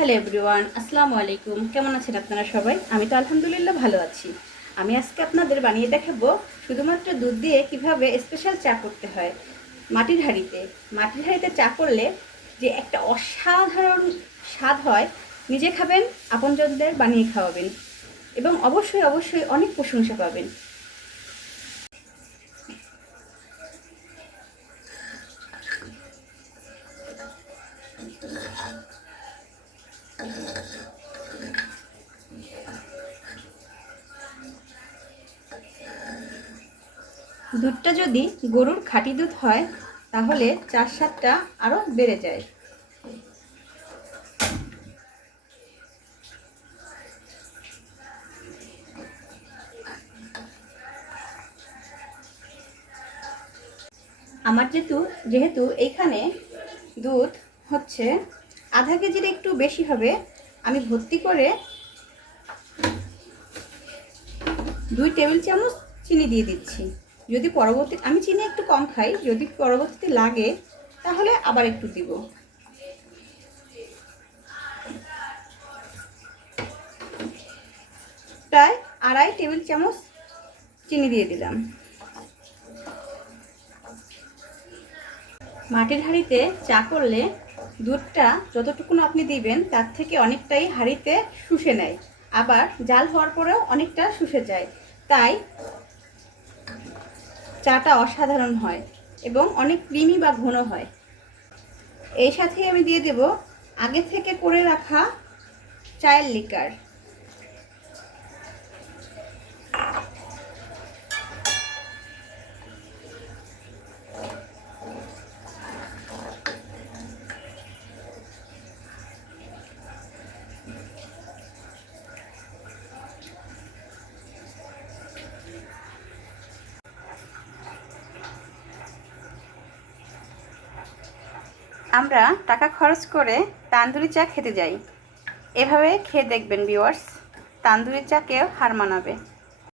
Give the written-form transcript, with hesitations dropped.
Hello everyone, আসসালামু আলাইকুম। কেমন আছেন আপনারা সবাই? আমি তো আলহামদুলিল্লাহ ভালো আছি। আমি আজকে আপনাদের বানিয়ে দেখাবো শুধুমাত্র দুধ দিয়ে কিভাবে স্পেশাল চা করতে হয় মাটির হাঁড়িতে। মাটির হাঁড়িতে চা করলে যে একটা অসাধারণ স্বাদ হয়, নিজে খাবেন, আপনজনদের বানিয়ে খাওয়াবেন এবং অবশ্যই অবশ্যই অনেক প্রশংসা পাবেন। দুধটা যদি গরুর খাঁটি দুধ হয় তাহলে চার স্বাদটা আরও বেড়ে যায়। আমার যেহেতু এইখানে দুধ হচ্ছে আধা কেজির একটু বেশি হবে, আমি ভর্তি করে 2 টেবিল চামচ চিনি দিয়ে দিচ্ছি। যদি আমি চিনি একটু কম খাই, যদি পরবর্তীতে লাগে তাহলে আবার একটু দিব। প্রায় 2.5 টেবিল চামচ চিনি দিয়ে দিলাম। মাটির হাঁড়িতে চা করলে দুধটা যতটুকু আপনি দিবেন তার থেকে অনেকটাই হাঁড়িতে শুষে নেয়, আবার জাল হওয়ার পরেও অনেকটা শুষে যায়। তাই চাটা অসাধারণ হয় এবং অনেক ক্রিমি বা ঘন হয়। এই সাথে আমি দিয়ে দেব আগে থেকে করে রাখা চায়ের লিকার। আমরা টাকা খরচ করে তান্দুরি চা খেতে যাই, এভাবে খেয়ে দেখবেন ভিউয়ার্স, তান্দুরি চা কেউ হার মানাবে।